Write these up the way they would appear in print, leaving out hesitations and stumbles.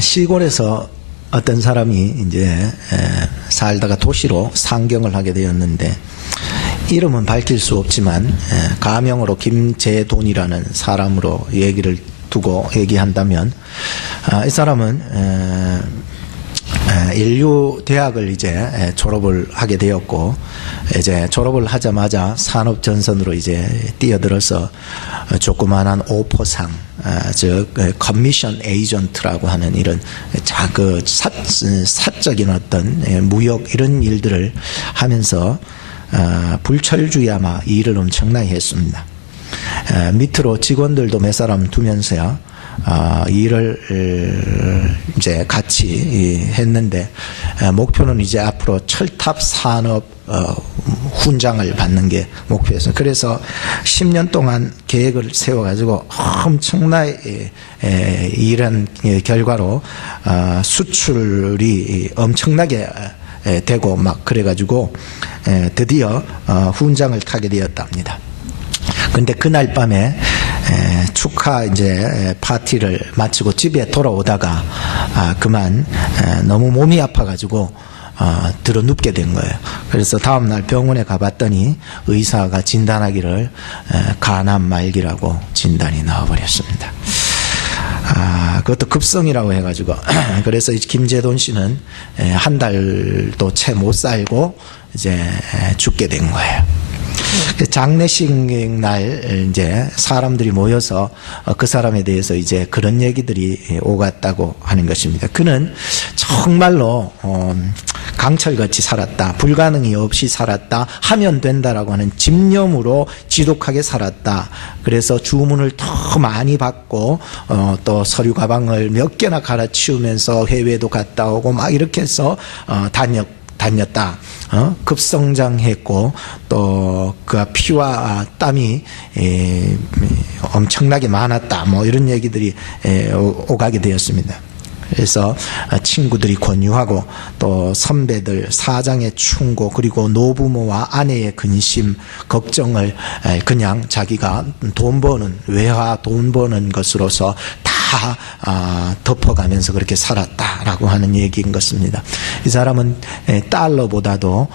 시골에서 어떤 사람이 이제 살다가 도시로 상경을 하게 되었는데, 이름은 밝힐 수 없지만 가명으로 김재돈이라는 사람으로 얘기를 두고 얘기한다면, 이 사람은 인류 대학을 이제 졸업을 하게 되었고, 이제 졸업을 하자마자 산업 전선으로 이제 뛰어들어서 조그만한 오퍼상, 즉 커미션 에이전트라고 하는 이런 사적인 어떤 무역 이런 일들을 하면서 불철주야 아마 일을 엄청나게 했습니다. 밑으로 직원들도 몇 사람 두면서요, 일을 이제 같이 했는데, 목표는 이제 앞으로 철탑 산업 훈장을 받는 게 목표였어요. 그래서 10년 동안 계획을 세워가지고 엄청나게 일한 결과로 수출이 엄청나게 되고 막 그래가지고 드디어 훈장을 타게 되었답니다. 근데 그날 밤에 축하 이제 파티를 마치고 집에 돌아오다가 그만 너무 몸이 아파가지고 들어 눕게 된 거예요. 그래서 다음날 병원에 가봤더니 의사가 진단하기를 간암 말기라고 진단이 나와버렸습니다. 그것도 급성이라고 해가지고 그래서 김재돈 씨는 한 달도 채 못 살고 이제 죽게 된 거예요. 장례식 날 이제 사람들이 모여서 그 사람에 대해서 이제 그런 얘기들이 오갔다고 하는 것입니다. 그는 정말로 강철같이 살았다, 불가능이 없이 살았다, 하면 된다라고 하는 집념으로 지독하게 살았다. 그래서 주문을 더 많이 받고 또 서류 가방을 몇 개나 갈아치우면서 해외도 갔다 오고 막 이렇게 해서 다녔다. 급성장했고 또 그 피와 땀이 엄청나게 많았다. 뭐 이런 얘기들이 오가게 되었습니다. 그래서 친구들이 권유하고 또 선배들 사장의 충고 그리고 노부모와 아내의 근심 걱정을 그냥 자기가 돈 버는 외화 돈 버는 것으로서 다 덮어가면서 그렇게 살았다라고 하는 얘기인 것입니다. 이 사람은 달러보다도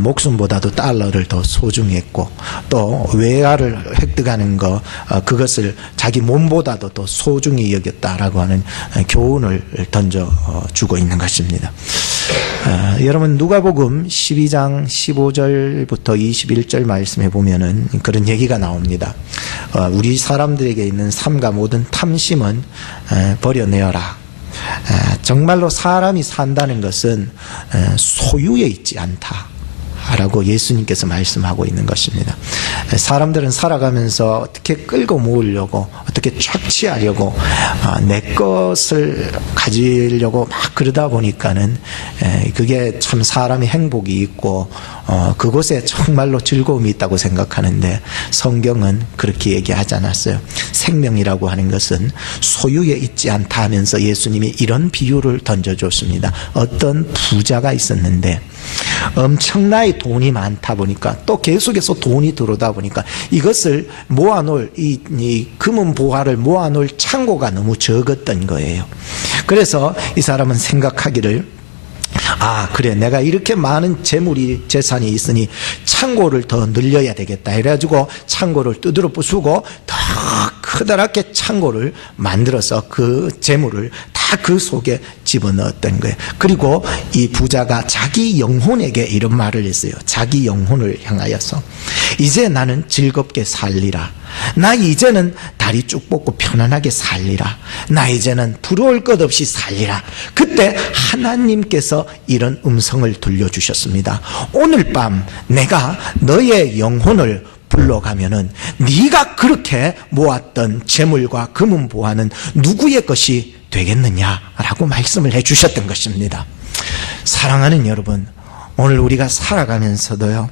목숨보다도 달러를 더 소중했고 또 외화를 획득하는 거 그것을 자기 몸보다도 더 소중히 여겼다라고 하는 교훈을 던져주고 있는 것입니다. 여러분 누가복음 12장 15절부터 21절 말씀에 보면은 그런 얘기가 나옵니다. 우리 사람들에게 있는 삼가 모든 탐심은 버려내어라. 정말로 사람이 산다는 것은 소유에 있지 않다 라고 예수님께서 말씀하고 있는 것입니다. 사람들은 살아가면서 어떻게 끌고 모으려고 어떻게 착취하려고 내 것을 가지려고 막 그러다 보니까는 그게 참 사람의 행복이 있고 그곳에 정말로 즐거움이 있다고 생각하는데, 성경은 그렇게 얘기하지 않았어요. 생명이라고 하는 것은 소유에 있지 않다 하면서 예수님이 이런 비유를 던져줬습니다. 어떤 부자가 있었는데 엄청나게 돈이 많다 보니까 또 계속해서 돈이 들어오다 보니까 이것을 모아놓을 이 금은 보화를 모아놓을 창고가 너무 적었던 거예요. 그래서 이 사람은 생각하기를 그래 내가 이렇게 많은 재산이 있으니 창고를 더 늘려야 되겠다 이래가지고 창고를 두드려 부수고 더 커다랗게 창고를 만들어서 그 재물을 다 그 속에 집어넣었던 거예요. 그리고 이 부자가 자기 영혼에게 이런 말을 했어요. 자기 영혼을 향하여서 이제 나는 즐겁게 살리라. 나 이제는 다리 쭉 뻗고 편안하게 살리라. 나 이제는 부러울 것 없이 살리라. 그때 하나님께서 이런 음성을 들려주셨습니다. 오늘 밤 내가 너의 영혼을 불러가면은 네가 그렇게 모았던 재물과 금은 보화는 누구의 것이 되겠느냐라고 말씀을 해주셨던 것입니다. 사랑하는 여러분, 오늘 우리가 살아가면서도요,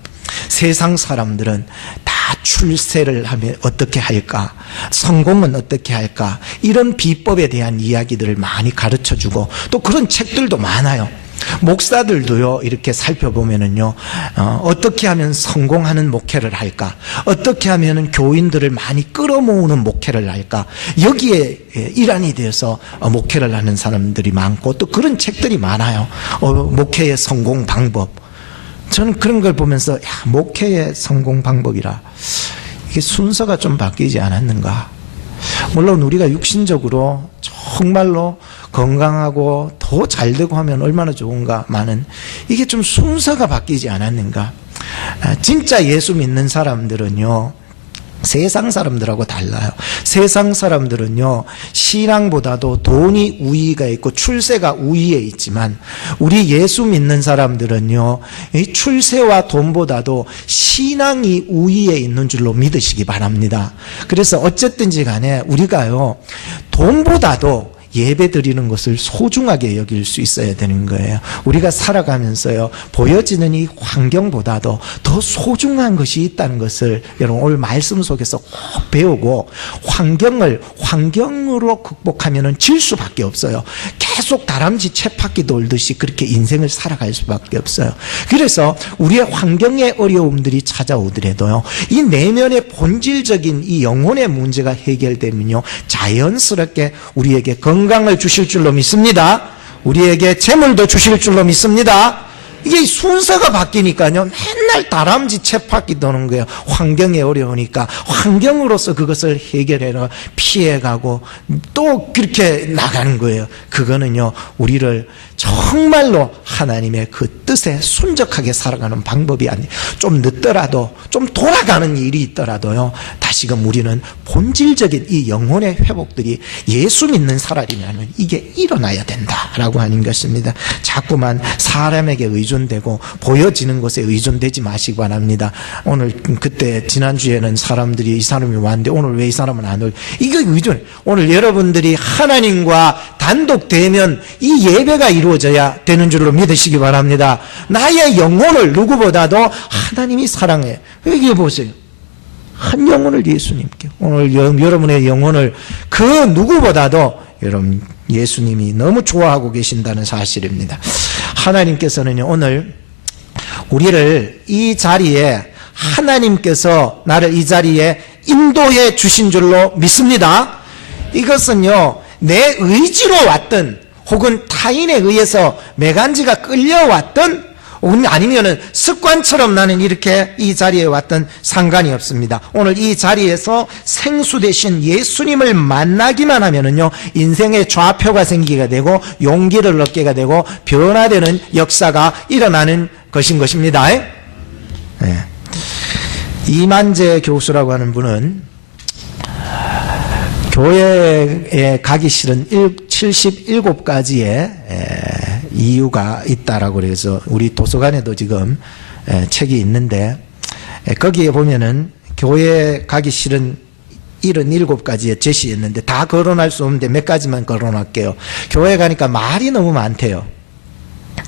세상 사람들은 다 출세를 하면 어떻게 할까, 성공은 어떻게 할까, 이런 비법에 대한 이야기들을 많이 가르쳐주고 또 그런 책들도 많아요. 목사들도요, 이렇게 살펴보면은요, 어떻게 하면 성공하는 목회를 할까? 어떻게 하면 교인들을 많이 끌어모으는 목회를 할까? 여기에 일환이 되어서 목회를 하는 사람들이 많고, 또 그런 책들이 많아요. 목회의 성공 방법. 저는 그런 걸 보면서, 목회의 성공 방법이라. 이게 순서가 좀 바뀌지 않았는가? 물론 우리가 육신적으로 정말로 건강하고 더 잘되고 하면 얼마나 좋은가만은 이게 좀 순서가 바뀌지 않았는가. 진짜 예수 믿는 사람들은요, 세상 사람들하고 달라요. 세상 사람들은요, 신앙보다도 돈이 우위가 있고 출세가 우위에 있지만, 우리 예수 믿는 사람들은요, 이 출세와 돈보다도 신앙이 우위에 있는 줄로 믿으시기 바랍니다. 그래서 어쨌든지 간에 우리가요, 돈보다도 예배 드리는 것을 소중하게 여길 수 있어야 되는 거예요. 우리가 살아가면서요, 보여지는 이 환경보다도 더 소중한 것이 있다는 것을 여러분 오늘 말씀 속에서 꼭 배우고, 환경으로 극복하면은 질 수밖에 없어요. 계속 다람쥐 쳇바퀴 돌듯이 그렇게 인생을 살아갈 수밖에 없어요. 그래서 우리의 환경의 어려움들이 찾아오더라도요, 이 내면의 본질적인 이 영혼의 문제가 해결되면요, 자연스럽게 우리에게 건강을 주실 줄로 믿습니다. 우리에게 재물도 주실 줄로 믿습니다. 이게 순서가 바뀌니까요, 맨날 다람쥐 쳇바퀴 도는 거예요. 환경이 어려우니까 환경으로서 그것을 해결해라 피해가고 또 그렇게 나가는 거예요. 그거는요, 우리를 정말로 하나님의 그 뜻에 순적하게 살아가는 방법이 아니에요. 좀 늦더라도, 좀 돌아가는 일이 있더라도요, 다시금 우리는 본질적인 이 영혼의 회복들이 예수 믿는 사람이라면 이게 일어나야 된다라고 하는 것입니다. 자꾸만 사람에게 의존되고 보여지는 것에 의존되지 마시기 바랍니다. 오늘 그때 지난주에는 사람들이 이 사람이 왔는데 오늘 왜 이 사람은 안 올? 이거 의존. 오늘 여러분들이 하나님과 단독 대면 이 예배가 이루어져야 되는 줄로 믿으시기 바랍니다. 나의 영혼을 누구보다도 하나님이 사랑해. 여기 보세요. 한 영혼을 예수님께, 오늘 여러분의 영혼을 그 누구보다도 여러분 예수님이 너무 좋아하고 계신다는 사실입니다. 하나님께서는요, 오늘 우리를 이 자리에, 하나님께서 나를 이 자리에 인도해 주신 줄로 믿습니다. 이것은요, 내 의지로 왔든 혹은 타인에 의해서 매간지가 끌려왔든 아니면은 습관처럼 나는 이렇게 이 자리에 왔던 상관이 없습니다. 오늘 이 자리에서 생수 대신 예수님을 만나기만 하면은요, 인생의 좌표가 생기게 되고 용기를 얻게 되고 변화되는 역사가 일어나는 것입니다. 네. 이만재 교수라고 하는 분은 교회에 가기 싫은 77가지의 이유가 있다라고 그래서 우리 도서관에도 지금 책이 있는데, 거기에 보면은 교회에 가기 싫은 77가지의 제시였는데 다 거론할 수 없는데 몇 가지만 거론할게요. 교회 가니까 말이 너무 많대요.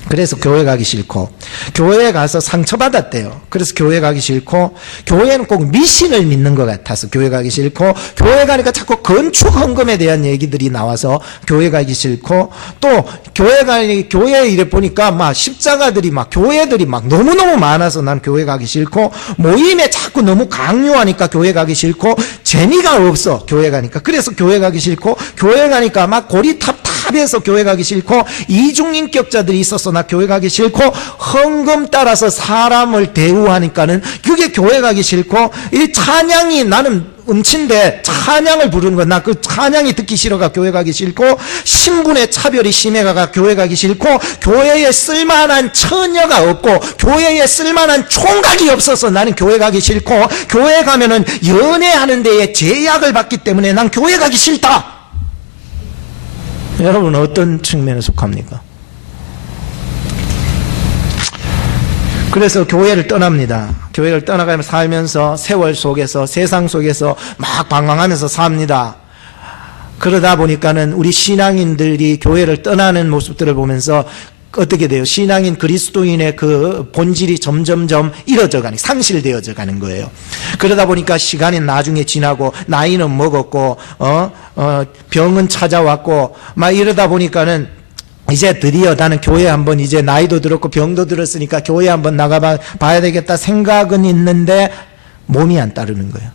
그래서 교회 가기 싫고, 교회에 가서 상처받았대요. 그래서 교회 가기 싫고, 교회는 꼭 미신을 믿는 것 같아서 교회 가기 싫고, 교회 가니까 자꾸 건축 헌금에 대한 얘기들이 나와서 교회 가기 싫고, 또 교회에 이래 보니까 막 십자가들이 막 교회들이 막 너무너무 많아서 난 교회 가기 싫고, 모임에 자꾸 너무 강요하니까 교회 가기 싫고, 재미가 없어 교회 가니까. 그래서 교회 가기 싫고, 교회 가니까 막 고리탑탑해서 교회 가기 싫고, 이중인격자들이 있어서 나 교회 가기 싫고, 헌금 따라서 사람을 대우하니까는 그게 교회 가기 싫고, 이 찬양이 나는 음치인데 찬양을 부르는 거, 나 그 찬양이 듣기 싫어가 교회 가기 싫고, 신분의 차별이 심해가 교회 가기 싫고, 교회에 쓸만한 처녀가 없고 교회에 쓸만한 총각이 없어서 나는 교회 가기 싫고, 교회 가면은 연애하는 데에 제약을 받기 때문에 난 교회 가기 싫다. 여러분 어떤 측면에 속합니까? 그래서 교회를 떠납니다. 교회를 떠나가며 살면서 세월 속에서, 세상 속에서 막 방황하면서 삽니다. 그러다 보니까는 우리 신앙인들이 교회를 떠나는 모습들을 보면서 어떻게 돼요? 신앙인 그리스도인의 그 본질이 점점점 상실되어져 가는 거예요. 그러다 보니까 시간이 나중에 지나고, 나이는 먹었고, 병은 찾아왔고, 막 이러다 보니까는 이제 드디어 나는 교회 한번 이제 나이도 들었고 병도 들었으니까 교회 한번 나가봐야 되겠다 생각은 있는데 몸이 안 따르는 거예요.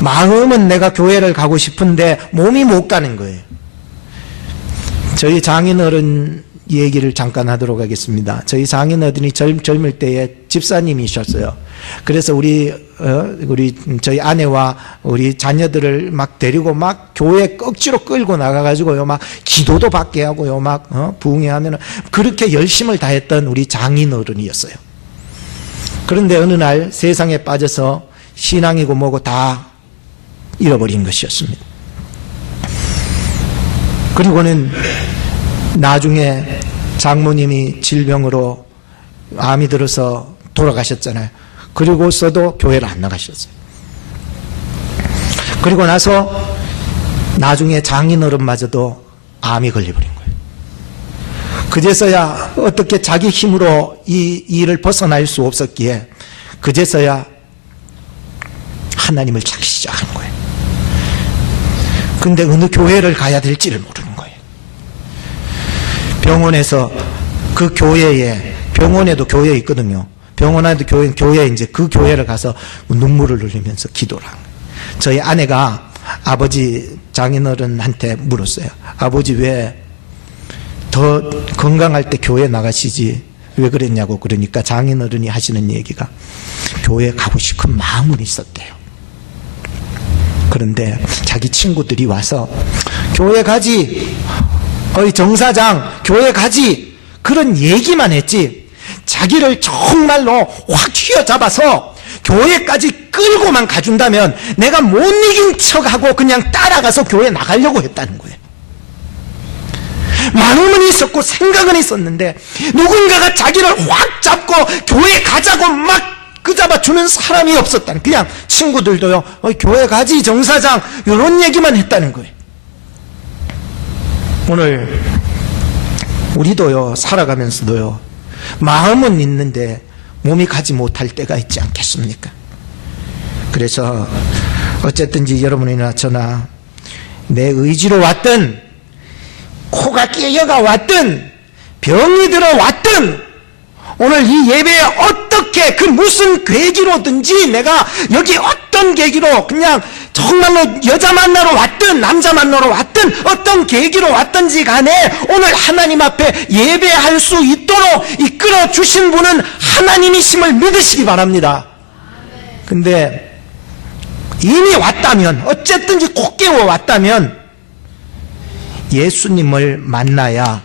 마음은 내가 교회를 가고 싶은데 몸이 못 가는 거예요. 저희 장인어른 얘기를 잠깐 하도록 하겠습니다. 저희 장인어른이 젊을 때에 집사님이셨어요. 그래서 저희 아내와 우리 자녀들을 막 데리고 막 교회 억지로 끌고 나가가지고요, 막 기도도 받게 하고요, 막 부흥회하면 그렇게 열심을 다했던 우리 장인어른이었어요. 그런데 어느 날 세상에 빠져서 신앙이고 뭐고 다 잃어버린 것이었습니다. 그리고는 나중에 장모님이 질병으로 암이 들어서 돌아가셨잖아요. 그리고서도 교회를 안 나가셨어요. 그리고 나서 나중에 장인어른마저도 암이 걸려버린 거예요. 그제서야 어떻게 자기 힘으로 이 일을 벗어날 수 없었기에 그제서야 하나님을 찾기 시작한 거예요. 근데 어느 교회를 가야 될지를 모르는 거예요. 병원에서 그 교회에, 병원에도 교회 있거든요. 병원에도 교회 이제 그 교회를 가서 눈물을 흘리면서 기도를 한 거예요. 저희 아내가 아버지 장인어른한테 물었어요. 아버지 왜 더 건강할 때 교회 나가시지 왜 그랬냐고. 그러니까 장인어른이 하시는 얘기가 교회 가고 싶은 마음은 있었대요. 그런데 자기 친구들이 와서 교회 가지, 어이 정사장 교회 가지, 그런 얘기만 했지 자기를 정말로 확 휘어잡아서 교회까지 끌고만 가준다면 내가 못 이긴 척하고 그냥 따라가서 교회 나가려고 했다는 거예요. 마음은 있었고 생각은 있었는데 누군가가 자기를 확 잡고 교회 가자고 막 끄잡아주는 사람이 없었다는, 그냥 친구들도요, 교회 가지 정사장 이런 얘기만 했다는 거예요. 오늘 우리도요, 살아가면서도요, 마음은 있는데 몸이 가지 못할 때가 있지 않겠습니까? 그래서 어쨌든지 여러분이나 저나 내 의지로 왔든 코가 끼어가 왔든 병이 들어왔든 오늘 이 예배에 어떻게 그 무슨 계기로든지 내가 여기 어떤 계기로 그냥 정말로 여자 만나러 왔든 남자 만나러 왔든 어떤 계기로 왔든지 간에 오늘 하나님 앞에 예배할 수 있도록 이끌어 주신 분은 하나님이심을 믿으시기 바랍니다. 근데 이미 왔다면, 어쨌든지 꼭 깨워 왔다면 예수님을 만나야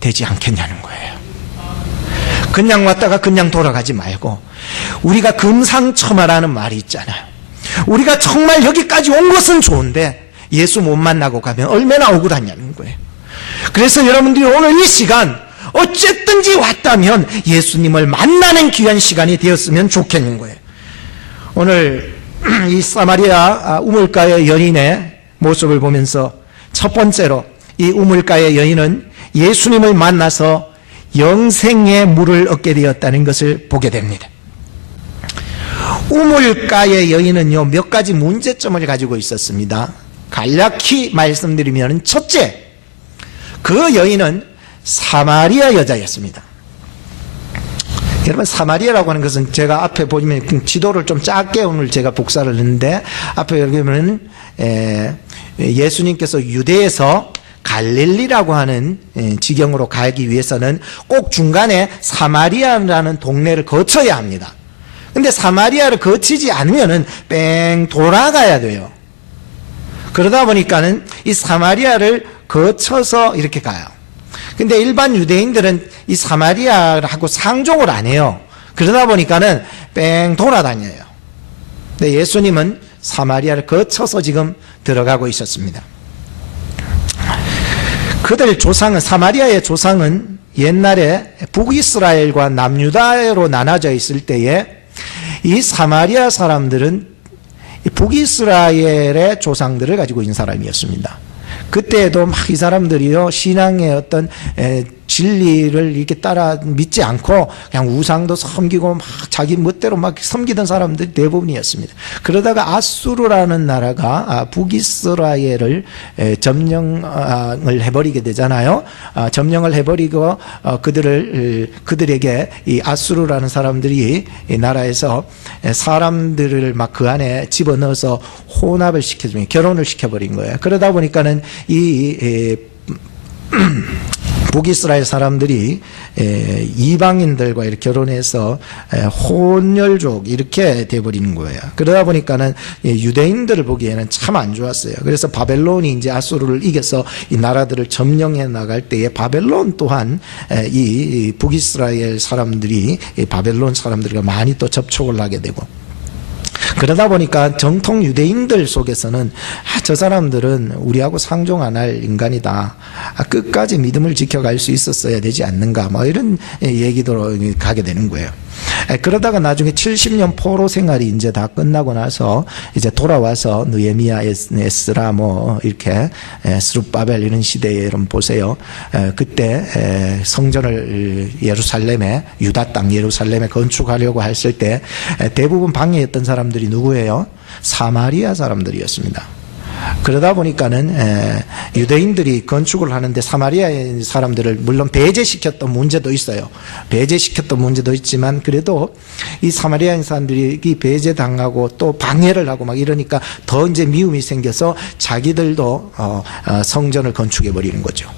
되지 않겠냐는 거예요. 그냥 왔다가 그냥 돌아가지 말고, 우리가 금상첨화라는 말이 있잖아요. 우리가 정말 여기까지 온 것은 좋은데 예수 못 만나고 가면 얼마나 억울하냐는 거예요. 그래서 여러분들이 오늘 이 시간 어쨌든지 왔다면 예수님을 만나는 귀한 시간이 되었으면 좋겠는 거예요. 오늘 이 사마리아 우물가의 여인의 모습을 보면서 첫 번째로 이 우물가의 여인은 예수님을 만나서 영생의 물을 얻게 되었다는 것을 보게 됩니다. 우물가의 여인은요, 몇 가지 문제점을 가지고 있었습니다. 간략히 말씀드리면, 첫째, 그 여인은 사마리아 여자였습니다. 여러분, 사마리아라고 하는 것은 제가 앞에 보시면 지도를 좀 작게 오늘 제가 복사를 했는데, 앞에 여기 보면 예수님께서 유대에서 갈릴리라고 하는 지경으로 가기 위해서는 꼭 중간에 사마리아라는 동네를 거쳐야 합니다. 근데 사마리아를 거치지 않으면은 뺑 돌아가야 돼요. 그러다 보니까는 이 사마리아를 거쳐서 이렇게 가요. 근데 일반 유대인들은 이 사마리아하고 상종을 안 해요. 그러다 보니까는 뺑 돌아다녀요. 근데 예수님은 사마리아를 거쳐서 지금 들어가고 있었습니다. 그들 조상은, 사마리아의 조상은 옛날에 북이스라엘과 남유다로 나눠져 있을 때에 이 사마리아 사람들은 북이스라엘의 조상들을 가지고 있는 사람이었습니다. 그때에도 막 이 사람들이요, 신앙의 어떤 진리를 이렇게 따라 믿지 않고 그냥 우상도 섬기고 막 자기 멋대로 막 섬기던 사람들이 대부분이었습니다. 그러다가 아수르라는 나라가 북이스라엘을 점령을 해버리게 되잖아요. 점령을 해버리고 그들에게 이 아수르라는 사람들이 이 나라에서 사람들을 막 그 안에 집어넣어서 혼합을 시켜주면 결혼을 시켜버린 거예요. 그러다 보니까는 이 북이스라엘 사람들이 이방인들과 이렇게 결혼해서 혼혈족 이렇게 돼버리는 거예요. 그러다 보니까는 유대인들을 보기에는 참 안 좋았어요. 그래서 바벨론이 이제 아수르를 이겨서 이 나라들을 점령해 나갈 때에 바벨론 또한 이 북이스라엘 사람들이 바벨론 사람들과 많이 또 접촉을 하게 되고, 그러다 보니까 정통 유대인들 속에서는 저 사람들은 우리하고 상종 안 할 인간이다. 끝까지 믿음을 지켜갈 수 있었어야 되지 않는가. 뭐 이런 얘기도 가게 되는 거예요. 그러다가 나중에 70년 포로 생활이 이제 다 끝나고 나서 이제 돌아와서 느헤미야, 에스라 뭐 이렇게 스룹바벨 이런 시대에 여러분 보세요. 그때 성전을 예루살렘에, 유다 땅 예루살렘에 건축하려고 했을 때 대부분 방해했던 사람들이 누구예요? 사마리아 사람들이었습니다. 그러다 보니까는 유대인들이 건축을 하는데 사마리아 사람들을 물론 배제시켰던 문제도 있어요. 배제시켰던 문제도 있지만 그래도 이 사마리아 사람들이 배제당하고 또 방해를 하고 막 이러니까 더 이제 미움이 생겨서 자기들도 성전을 건축해 버리는 거죠.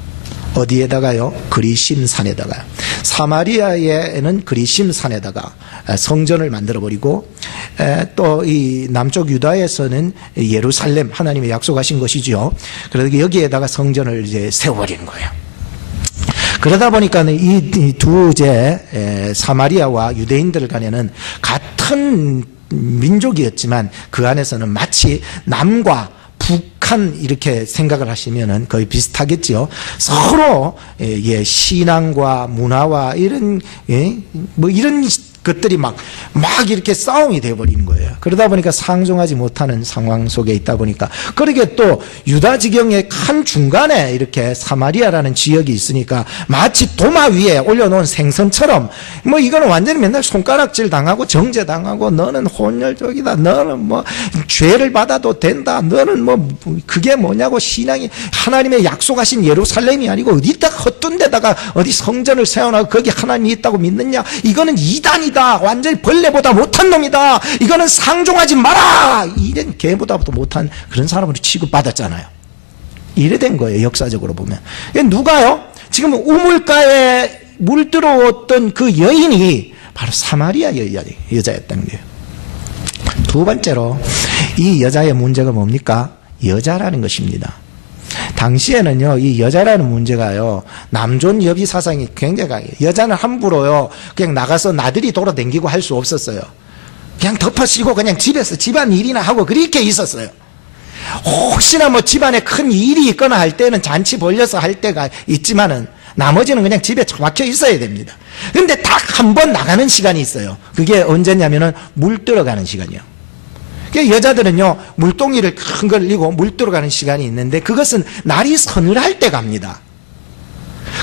어디에다가요? 그리심 산에다가. 사마리아에는 그리심 산에다가 성전을 만들어 버리고, 또 이 남쪽 유다에서는 예루살렘, 하나님이 약속하신 것이죠. 그래서 여기에다가 성전을 이제 세워버리는 거예요. 그러다 보니까 이 두 이제 사마리아와 유대인들 간에는 같은 민족이었지만 그 안에서는 마치 남과 북한 이렇게 생각을 하시면은 거의 비슷하겠지요. 서로 신앙과 문화와 이런 뭐 이런 것들이 막 이렇게 싸움이 되어버리는 거예요. 그러다 보니까 상종하지 못하는 상황 속에 있다 보니까, 그러게 또 유다 지경의 한 중간에 이렇게 사마리아라는 지역이 있으니까 마치 도마 위에 올려놓은 생선처럼 뭐 이거는 완전히 맨날 손가락질 당하고 정죄 당하고, 너는 혼혈족이다, 너는 뭐 죄를 받아도 된다, 너는 뭐 그게 뭐냐고, 신앙이 하나님의 약속하신 예루살렘이 아니고 어디다가 헛둔 데다가 어디 성전을 세워놔 거기 하나님이 있다고 믿느냐, 이거는 이단이다, 완전히 벌레보다 못한 놈이다, 이거는 상종하지 마라, 이런 개보다도 못한 그런 사람으로 취급받았잖아요. 이래 된 거예요, 역사적으로 보면. 누가요? 지금 우물가에 물들어왔던 그 여인이 바로 사마리아 여자였다는 거예요. 두 번째로 이 여자의 문제가 뭡니까? 여자라는 것입니다. 당시에는요, 이 여자라는 문제가요, 남존 여비 사상이 굉장히 강해요. 여자는 함부로요, 그냥 나가서 나들이 돌아다니고 할 수 없었어요. 그냥 덮어씌고 그냥 집에서 집안 일이나 하고 그렇게 있었어요. 혹시나 뭐 집안에 큰 일이 있거나 할 때는 잔치 벌려서 할 때가 있지만은 나머지는 그냥 집에 처박혀 있어야 됩니다. 근데 딱 한 번 나가는 시간이 있어요. 그게 언제냐면은 물 들어가는 시간이요. 여자들은요, 물동이를 큰 걸 이고 물 들어가는 시간이 있는데 그것은 날이 서늘할 때 갑니다.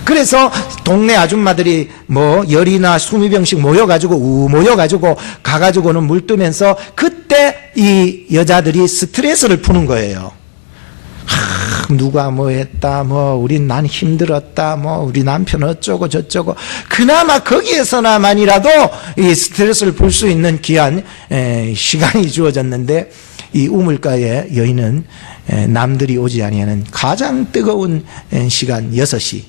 그래서 동네 아줌마들이 뭐 열이나 수미병씩 모여가지고 가가지고는 물 뜨면서 그때 이 여자들이 스트레스를 푸는 거예요. 누가 뭐 했다, 뭐 난 힘들었다, 뭐 우리 남편 어쩌고 저쩌고, 그나마 거기에서나만이라도 이 스트레스를 풀 수 있는 귀한 시간이 주어졌는데, 이 우물가의 여인은 남들이 오지 아니하는 가장 뜨거운 시간 6시,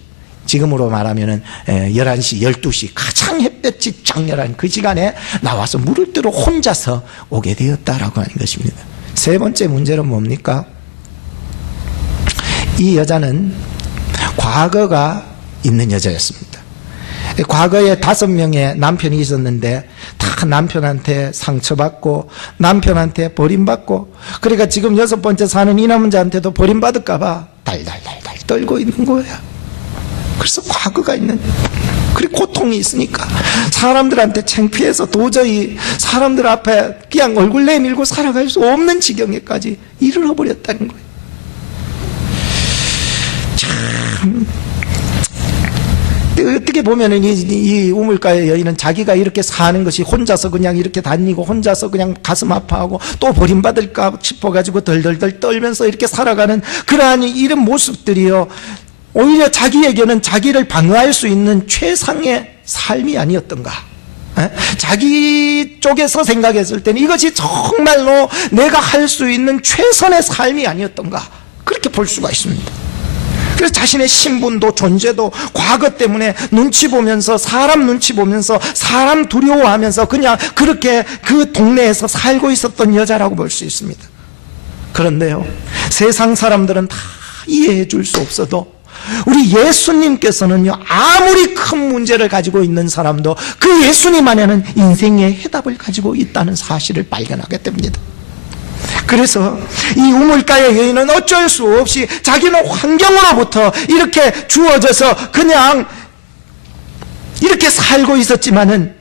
지금으로 말하면은 11시, 12시 가장 햇볕이 장렬한 그 시간에 나와서 물을 뜨러 혼자서 오게 되었다라고 하는 것입니다. 세 번째 문제는 뭡니까? 이 여자는 과거가 있는 여자였습니다. 과거에 5명의 남편이 있었는데 다 남편한테 상처받고 남편한테 버림받고, 그러니까 지금 6번째 사는 이 남자한테도 버림받을까봐 달달달달 떨고 있는 거야. 그래서 과거가 있는, 그리고 고통이 있으니까 사람들한테 창피해서 도저히 사람들 앞에 그냥 얼굴 내밀고 살아갈 수 없는 지경에까지 이르러버렸다는 거예요. 참, 어떻게 보면은 이 우물가의 여인은 자기가 이렇게 사는 것이 혼자서 그냥 이렇게 다니고 혼자서 그냥 가슴 아파하고 또 버림받을까 싶어가지고 덜덜덜 떨면서 이렇게 살아가는 그러한 이런 모습들이요, 오히려 자기에게는 자기를 방어할 수 있는 최상의 삶이 아니었던가. 자기 쪽에서 생각했을 때는 이것이 정말로 내가 할 수 있는 최선의 삶이 아니었던가, 그렇게 볼 수가 있습니다. 그래서 자신의 신분도 존재도 과거 때문에 눈치 보면서, 사람 눈치 보면서, 사람 두려워하면서 그냥 그렇게 그 동네에서 살고 있었던 여자라고 볼 수 있습니다. 그런데요, 세상 사람들은 다 이해해 줄 수 없어도 우리 예수님께서는요, 아무리 큰 문제를 가지고 있는 사람도 그 예수님 안에는 인생의 해답을 가지고 있다는 사실을 발견하게 됩니다. 그래서 이 우물가의 여인은 어쩔 수 없이 자기는 환경으로부터 이렇게 주어져서 그냥 이렇게 살고 있었지만은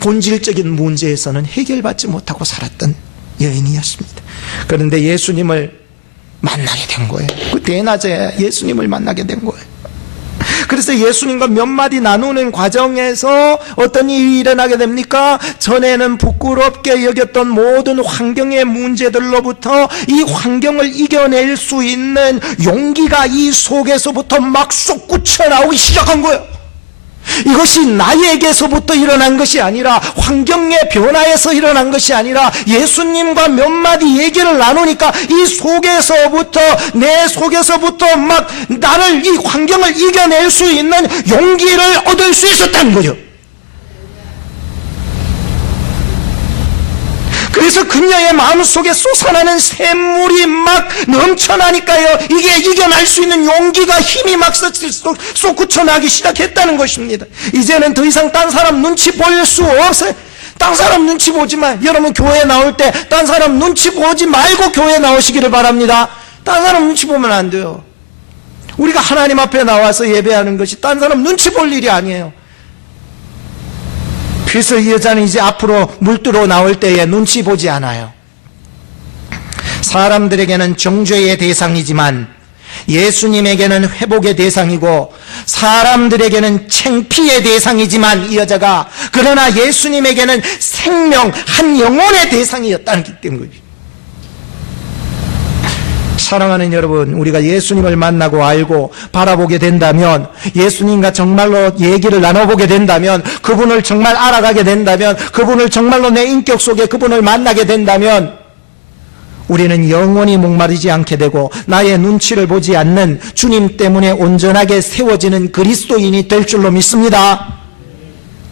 본질적인 문제에서는 해결받지 못하고 살았던 여인이었습니다. 그런데 예수님을 만나게 된 거예요. 그 대낮에 예수님을 만나게 된 거예요. 그래서 예수님과 몇 마디 나누는 과정에서 어떤 일이 일어나게 됩니까? 전에는 부끄럽게 여겼던 모든 환경의 문제들로부터 이 환경을 이겨낼 수 있는 용기가 이 속에서부터 막 솟구쳐 나오기 시작한 거예요. 이것이 나에게서부터 일어난 것이 아니라, 환경의 변화에서 일어난 것이 아니라, 예수님과 몇 마디 얘기를 나누니까 이 속에서부터, 내 속에서부터 막 나를, 이 환경을 이겨낼 수 있는 용기를 얻을 수 있었다는 거죠. 그래서 그녀의 마음속에 솟아나는 샘물이 막 넘쳐나니까요, 이게 이겨낼 수 있는 용기가, 힘이 막 솟구쳐나기 시작했다는 것입니다. 이제는 더 이상 딴 사람 눈치 볼 수 없어요. 딴 사람 눈치 보지만, 여러분 교회에 나올 때 딴 사람 눈치 보지 말고 교회에 나오시기를 바랍니다. 딴 사람 눈치 보면 안 돼요. 우리가 하나님 앞에 나와서 예배하는 것이 딴 사람 눈치 볼 일이 아니에요. 그래서 이 여자는 이제 앞으로 물들어 나올 때에 눈치 보지 않아요. 사람들에게는 정죄의 대상이지만 예수님에게는 회복의 대상이고, 사람들에게는 창피의 대상이지만 이 여자가, 그러나 예수님에게는 생명, 한 영혼의 대상이었다는 때문에. 사랑하는 여러분, 우리가 예수님을 만나고 알고 바라보게 된다면, 예수님과 정말로 얘기를 나눠보게 된다면, 그분을 정말 알아가게 된다면, 그분을 정말로 내 인격 속에 그분을 만나게 된다면, 우리는 영원히 목마르지 않게 되고 나의 눈치를 보지 않는, 주님 때문에 온전하게 세워지는 그리스도인이 될 줄로 믿습니다.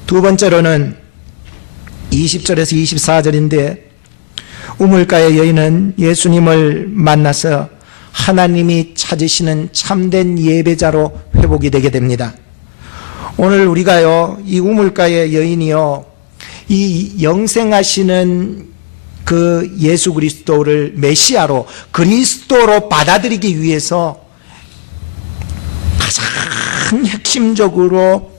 두 번째로는 20절에서 24절인데, 우물가의 여인은 예수님을 만나서 하나님이 찾으시는 참된 예배자로 회복이 되게 됩니다. 오늘 우리가요, 이 우물가의 여인이요, 이 영생하시는 그 예수 그리스도를 메시아로, 그리스도로 받아들이기 위해서 가장 핵심적으로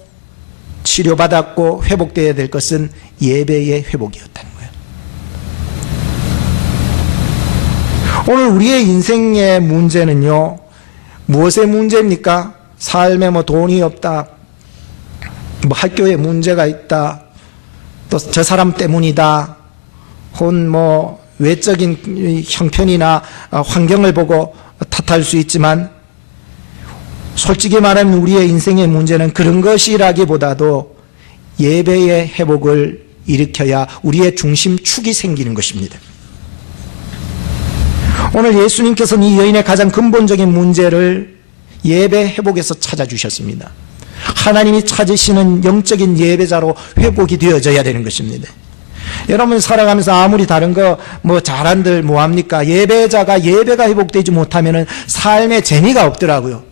치료받았고 회복되어야 될 것은 예배의 회복이었다는 거예요. 오늘 우리의 인생의 문제는요, 무엇의 문제입니까? 삶에 뭐 돈이 없다, 뭐 학교에 문제가 있다, 또 저 사람 때문이다, 혹은 뭐 외적인 형편이나 환경을 보고 탓할 수 있지만, 솔직히 말하면 우리의 인생의 문제는 그런 것이라기보다도 예배의 회복을 일으켜야 우리의 중심축이 생기는 것입니다. 오늘 예수님께서는 이 여인의 가장 근본적인 문제를 예배 회복에서 찾아주셨습니다. 하나님이 찾으시는 영적인 예배자로 회복이 되어져야 되는 것입니다. 여러분 살아가면서 아무리 다른 거 뭐 잘한들 뭐합니까? 예배자가 예배가 회복되지 못하면 삶에 재미가 없더라고요.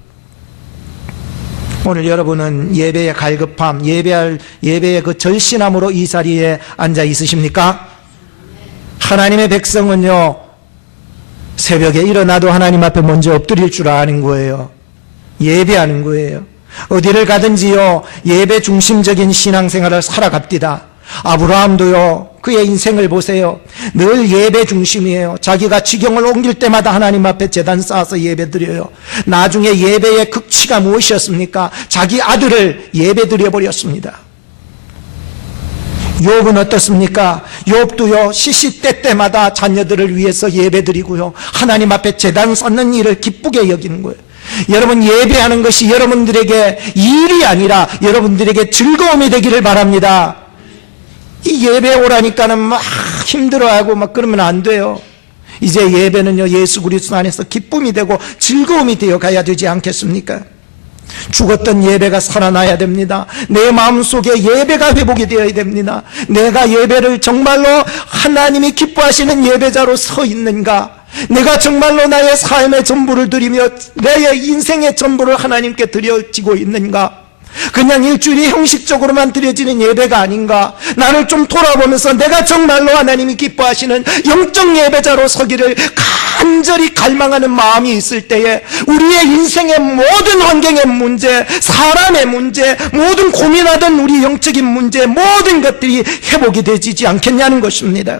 오늘 여러분은 예배의 갈급함, 예배의 그 절신함으로 이 자리에 앉아 있으십니까? 하나님의 백성은요, 새벽에 일어나도 하나님 앞에 먼저 엎드릴 줄 아는 거예요. 예배하는 거예요. 어디를 가든지요, 예배 중심적인 신앙생활을 살아갑디다. 아브라함도요, 그의 인생을 보세요. 늘 예배 중심이에요. 자기가 지경을 옮길 때마다 하나님 앞에 제단 쌓아서 예배 드려요. 나중에 예배의 극치가 무엇이었습니까? 자기 아들을 예배 드려버렸습니다. 욥은 어떻습니까? 욥도요, 시시때 때마다 자녀들을 위해서 예배 드리고요, 하나님 앞에 제단 쌓는 일을 기쁘게 여기는 거예요. 여러분, 예배하는 것이 여러분들에게 일이 아니라 여러분들에게 즐거움이 되기를 바랍니다. 이 예배 오라니까는 막 힘들어하고 막 그러면 안 돼요. 이제 예배는요, 예수 그리스도 안에서 기쁨이 되고 즐거움이 되어 가야 되지 않겠습니까? 죽었던 예배가 살아나야 됩니다. 내 마음속에 예배가 회복이 되어야 됩니다. 내가 예배를 정말로 하나님이 기뻐하시는 예배자로 서 있는가? 내가 정말로 나의 삶의 전부를 드리며 내 인생의 전부를 하나님께 드려지고 있는가? 그냥 일주일이 형식적으로만 드려지는 예배가 아닌가? 나를 좀 돌아보면서 내가 정말로 하나님이 기뻐하시는 영적 예배자로 서기를 간절히 갈망하는 마음이 있을 때에 우리의 인생의 모든 환경의 문제, 사람의 문제, 모든 고민하던 우리 영적인 문제, 모든 것들이 회복이 되지 않겠냐는 것입니다.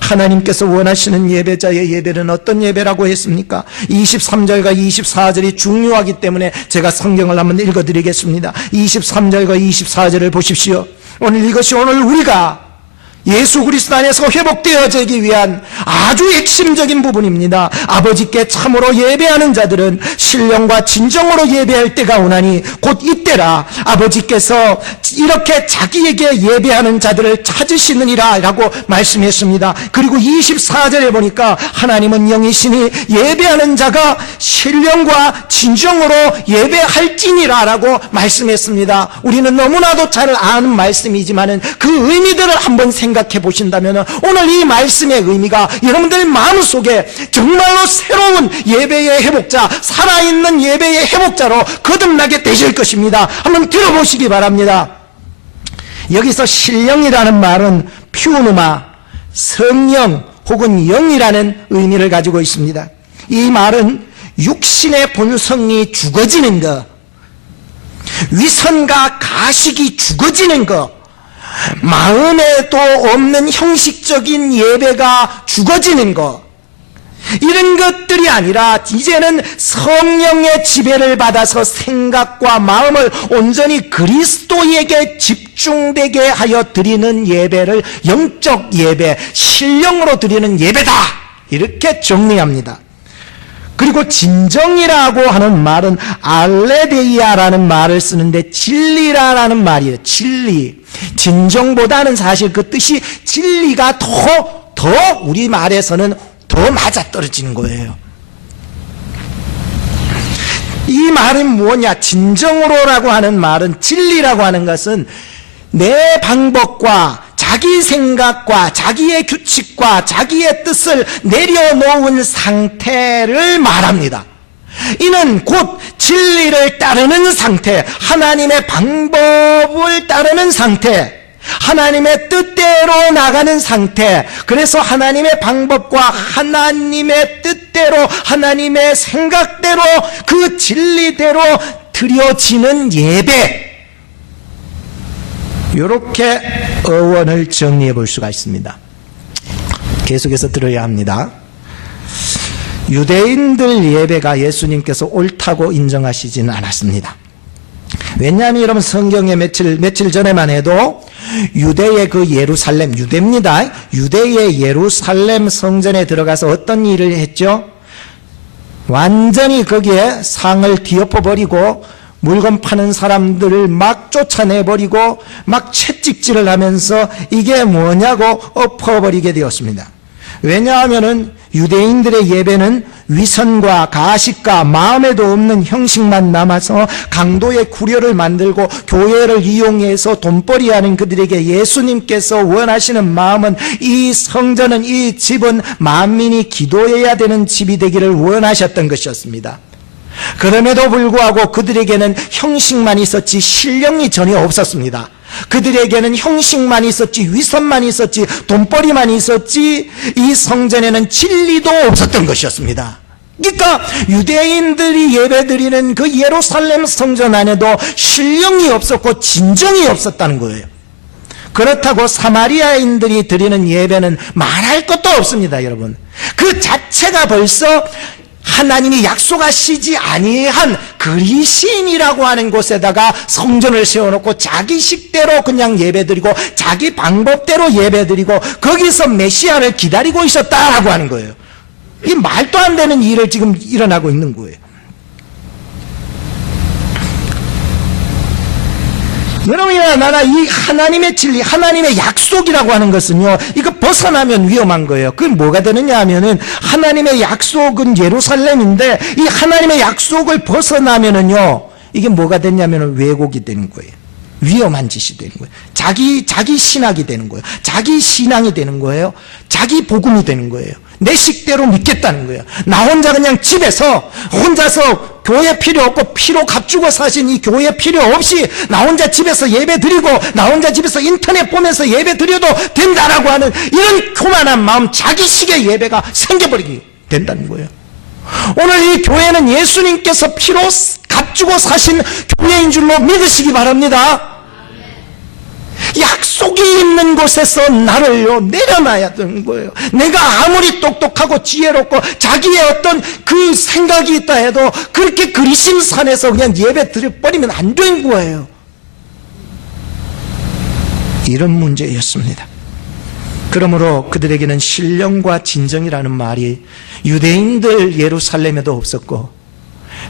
하나님께서 원하시는 예배자의 예배는 어떤 예배라고 했습니까? 23절과 24절이 중요하기 때문에 제가 성경을 한번 읽어드리겠습니다. 23절과 24절을 보십시오. 이것이 오늘 우리가 예수 그리스도 안에서 회복되어지기 위한 아주 핵심적인 부분입니다. 아버지께 참으로 예배하는 자들은 신령과 진정으로 예배할 때가 오나니 곧 이때라. 아버지께서 이렇게 자기에게 예배하는 자들을 찾으시느니라 라고 말씀했습니다. 그리고 24절에 보니까 하나님은 영이시니 예배하는 자가 신령과 진정으로 예배할지니라 라고 말씀했습니다. 우리는 너무나도 잘 아는 말씀이지만 그 의미들을 한번 생각해 보신다면 오늘 이 말씀의 의미가 여러분들 마음속에 정말로 새로운 예배의 회복자, 살아있는 예배의 회복자로 거듭나게 되실 것입니다. 한번 들어보시기 바랍니다. 여기서 신령이라는 말은 퓨누마, 성령 혹은 영이라는 의미를 가지고 있습니다. 이 말은 육신의 본성이 죽어지는 것, 위선과 가식이 죽어지는 것, 마음에도 없는 형식적인 예배가 죽어지는 것, 이런 것들이 아니라 이제는 성령의 지배를 받아서 생각과 마음을 온전히 그리스도에게 집중되게 하여 드리는 예배를 영적 예배, 신령으로 드리는 예배다, 이렇게 정리합니다. 그리고 진정이라고 하는 말은 알레데이아라는 말을 쓰는데 진리라는 말이에요. 진리. 진정보다는 사실 그 뜻이 진리가 더 우리말에서는 더 맞아떨어지는 거예요. 이 말은 뭐냐? 진정으로라고 하는 말은, 진리라고 하는 것은 내 방법과 자기 생각과 자기의 규칙과 자기의 뜻을 내려놓은 상태를 말합니다. 이는 곧 진리를 따르는 상태, 하나님의 방법을 따르는 상태, 하나님의 뜻대로 나가는 상태. 그래서 하나님의 방법과 하나님의 뜻대로, 하나님의 생각대로, 그 진리대로 드려지는 예배, 이렇게 어원을 정리해 볼 수가 있습니다. 계속해서 들어야 합니다. 유대인들 예배가 예수님께서 옳다고 인정하시지는 않았습니다. 왜냐하면 여러분, 성경에 며칠 전에만 해도 유대의 그 예루살렘, 유대입니다. 유대의 예루살렘 성전에 들어가서 어떤 일을 했죠? 완전히 거기에 상을 뒤엎어버리고 물건 파는 사람들을 막 쫓아내버리고 막 채찍질을 하면서 이게 뭐냐고 엎어버리게 되었습니다. 왜냐하면은 유대인들의 예배는 위선과 가식과 마음에도 없는 형식만 남아서 강도의 구려를 만들고 교회를 이용해서 돈벌이하는 그들에게 예수님께서 원하시는 마음은 이 성전은, 이 집은 만민이 기도해야 되는 집이 되기를 원하셨던 것이었습니다. 그럼에도 불구하고 그들에게는 형식만 있었지 신령이 전혀 없었습니다. 그들에게는 형식만 있었지 위선만 있었지 돈벌이만 있었지 이 성전에는 진리도 없었던 것이었습니다. 그러니까 유대인들이 예배드리는 그 예루살렘 성전 안에도 신령이 없었고 진정이 없었다는 거예요. 그렇다고 사마리아인들이 드리는 예배는 말할 것도 없습니다, 여러분. 그 자체가 벌써 하나님이 약속하시지 아니한 그리신이라고 하는 곳에다가 성전을 세워놓고 자기 식대로 그냥 예배드리고 자기 방법대로 예배드리고 거기서 메시아를 기다리고 있었다라고 하는 거예요. 이 말도 안 되는 일을 지금 일어나고 있는 거예요. 여러분이나 나나 이 하나님의 진리, 하나님의 약속이라고 하는 것은요, 이거 벗어나면 위험한 거예요. 그게 뭐가 되느냐 하면은, 하나님의 약속은 예루살렘인데, 이 하나님의 약속을 벗어나면은요, 이게 뭐가 되냐면은 왜곡이 되는 거예요. 위험한 짓이 되는 거예요. 자기 신학이 되는 거예요. 자기 신앙이 되는 거예요. 자기 복음이 되는 거예요. 내 식대로 믿겠다는 거예요. 나 혼자 그냥 집에서 혼자서 교회 필요 없고 피로 값주고 사신 이 교회 필요 없이 나 혼자 집에서 예배 드리고 나 혼자 집에서 인터넷 보면서 예배 드려도 된다라고 하는 이런 교만한 마음, 자기식의 예배가 생겨버리게 된다는 거예요. 오늘 이 교회는 예수님께서 피로 값주고 사신 교회인 줄로 믿으시기 바랍니다. 약속이 있는 곳에서 나를요 내려놔야 되는 거예요. 내가 아무리 똑똑하고 지혜롭고 자기의 어떤 그 생각이 있다 해도 그렇게 그리심산에서 그냥 예배 드려버리면 안 되는 거예요. 이런 문제였습니다. 그러므로 그들에게는 신령과 진정이라는 말이 유대인들 예루살렘에도 없었고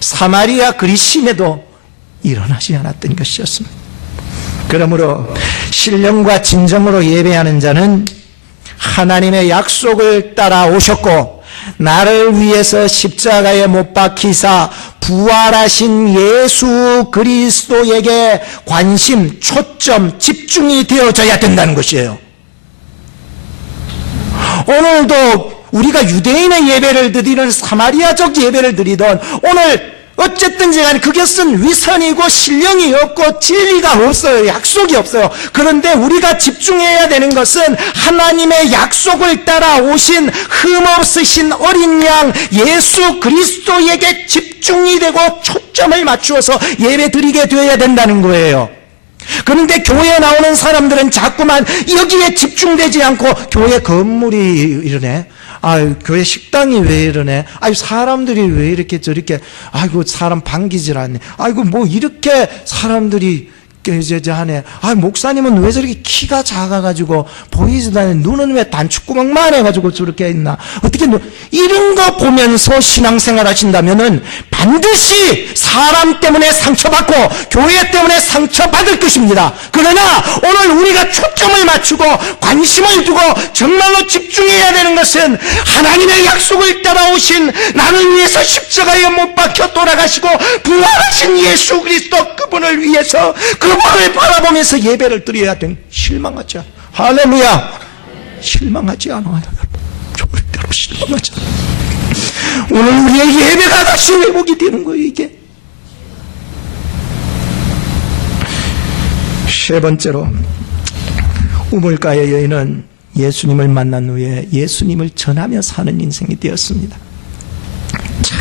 사마리아 그리심에도 일어나지 않았던 것이었습니다. 그러므로 신령과 진정으로 예배하는 자는 하나님의 약속을 따라오셨고 나를 위해서 십자가에 못 박히사 부활하신 예수 그리스도에게 관심, 초점, 집중이 되어져야 된다는 것이에요. 오늘도 우리가 유대인의 예배를 드리는 사마리아적 예배를 드리던 오늘 어쨌든지 간에 그것은 위선이고 신령이 없고 진리가 없어요. 약속이 없어요. 그런데 우리가 집중해야 되는 것은 하나님의 약속을 따라 오신 흠없으신 어린 양 예수 그리스도에게 집중이 되고 초점을 맞추어서 예배 드리게 되어야 된다는 거예요. 그런데 교회에 나오는 사람들은 자꾸만 여기에 집중되지 않고 교회 건물이 이러네, 아유 교회 식당이 왜 이러네, 아유 사람들이 왜 이렇게 저렇게, 아이고 사람 반기질 않네, 아이고 뭐 이렇게 사람들이 하네, 아 목사님은 왜 저렇게 키가 작아가지고 보이지도 않는, 눈은 왜 단축구멍만 해가지고 저렇게 있나, 어떻게 이런 거 보면서 신앙생활 하신다면은 반드시 사람 때문에 상처받고 교회 때문에 상처받을 것입니다. 그러나 오늘 우리가 초점을 맞추고 관심을 두고 정말로 집중해야 되는 것은 하나님의 약속을 따라오신 나를 위해서 십자가에 못 박혀 돌아가시고 부활하신 예수 그리스도 그분을 위해서 그분을 바라보면서 예배를 드려야 된, 실망하지 않아요. 할렐루야. 실망하지 않아요. 절대로 실망하지 않아요. 오늘 우리의 예배가 다시 회복이 되는 거예요. 이게 세 번째로, 우물가의 여인은 예수님을 만난 후에 예수님을 전하며 사는 인생이 되었습니다. 참,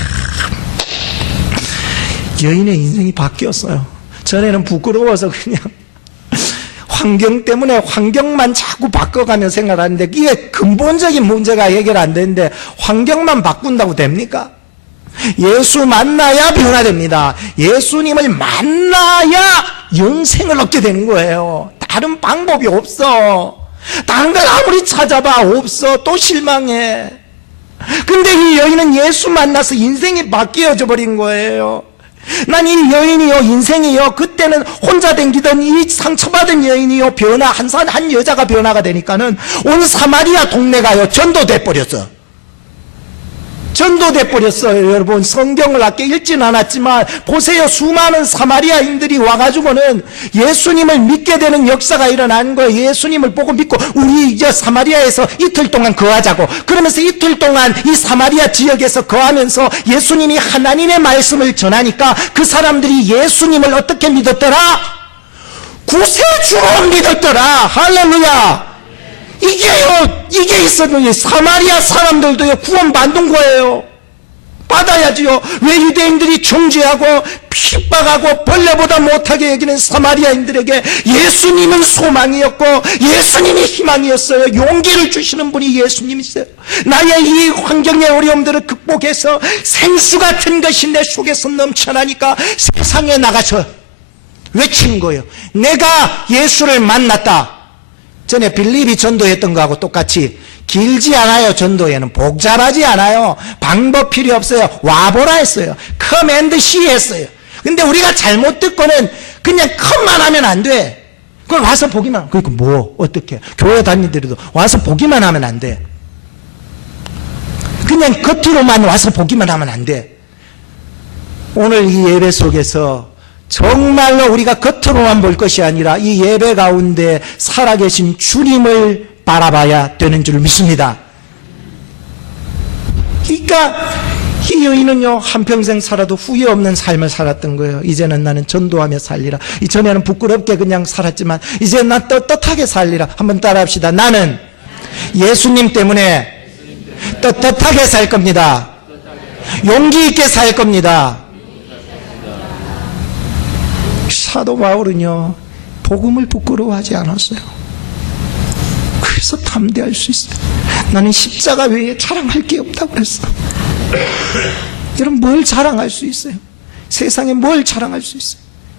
여인의 인생이 바뀌었어요. 전에는 부끄러워서 그냥 환경 때문에 환경만 자꾸 바꿔가며 생각하는데 이게 근본적인 문제가 해결 안 되는데 환경만 바꾼다고 됩니까? 예수 만나야 변화됩니다. 예수님을 만나야 영생을 얻게 되는 거예요. 다른 방법이 없어. 다른 걸 아무리 찾아봐 없어. 또 실망해. 근데 이 여인은 예수 만나서 인생이 바뀌어져 버린 거예요. 난 이 여인이요, 인생이요, 그때는 혼자 댕기던 이 상처받은 여인이요, 한 여자가 변화가 되니까는 온 사마리아 동네가요, 전도돼 버렸어. 전도돼 버렸어요. 여러분, 성경을 아껴 읽진 않았지만 보세요. 수많은 사마리아인들이 와가지고는 예수님을 믿게 되는 역사가 일어나는 거예요. 예수님을 보고 믿고 우리 이제 사마리아에서 이틀 동안 거하자고, 그러면서 이틀 동안 이 사마리아 지역에서 거하면서 예수님이 하나님의 말씀을 전하니까 그 사람들이 예수님을 어떻게 믿었더라? 구세주로 믿었더라. 할렐루야. 이게 있었는데 사마리아 사람들도요 구원받는 거예요. 받아야지요. 왜 유대인들이 정죄하고 핍박하고 벌레보다 못하게 여기는 사마리아인들에게 예수님은 소망이었고 예수님이 희망이었어요. 용기를 주시는 분이 예수님이세요. 나의 이 환경의 어려움들을 극복해서 생수 같은 것이 내 속에서 넘쳐나니까 세상에 나가서 외치는 거예요. 내가 예수를 만났다. 전에 빌립이 전도했던 거하고 똑같이 길지 않아요. 전도에는 복잡하지 않아요. 방법 필요 없어요. 와보라 했어요. come and see 했어요. 근데 우리가 잘못 듣고는 그냥 컴만 하면 안 돼. 그걸 와서 보기만. 그러니까 뭐 어떻게 교회 다니더라도 와서 보기만 하면 안 돼. 그냥 겉으로만 와서 보기만 하면 안 돼. 오늘 이 예배 속에서 정말로 우리가 겉으로만 볼 것이 아니라 이 예배 가운데 살아계신 주님을 바라봐야 되는 줄 믿습니다. 그러니까 이 여인은요, 한평생 살아도 후회 없는 삶을 살았던 거예요. 이제는 나는 전도하며 살리라. 이전에는 부끄럽게 그냥 살았지만 이제 난 떳떳하게 살리라. 한번 따라합시다. 나는 예수님 때문에 떳떳하게 살 겁니다. 용기 있게 살 겁니다. 사도 바울은요, 복음을 부끄러워하지 않았어요. 그래서 담대할 수 있어요. 나는 십자가 외에 자랑할 게 없다고 그랬어. 여러분, 뭘 자랑할 수 있어요? 세상에 뭘 자랑할 수 있어요?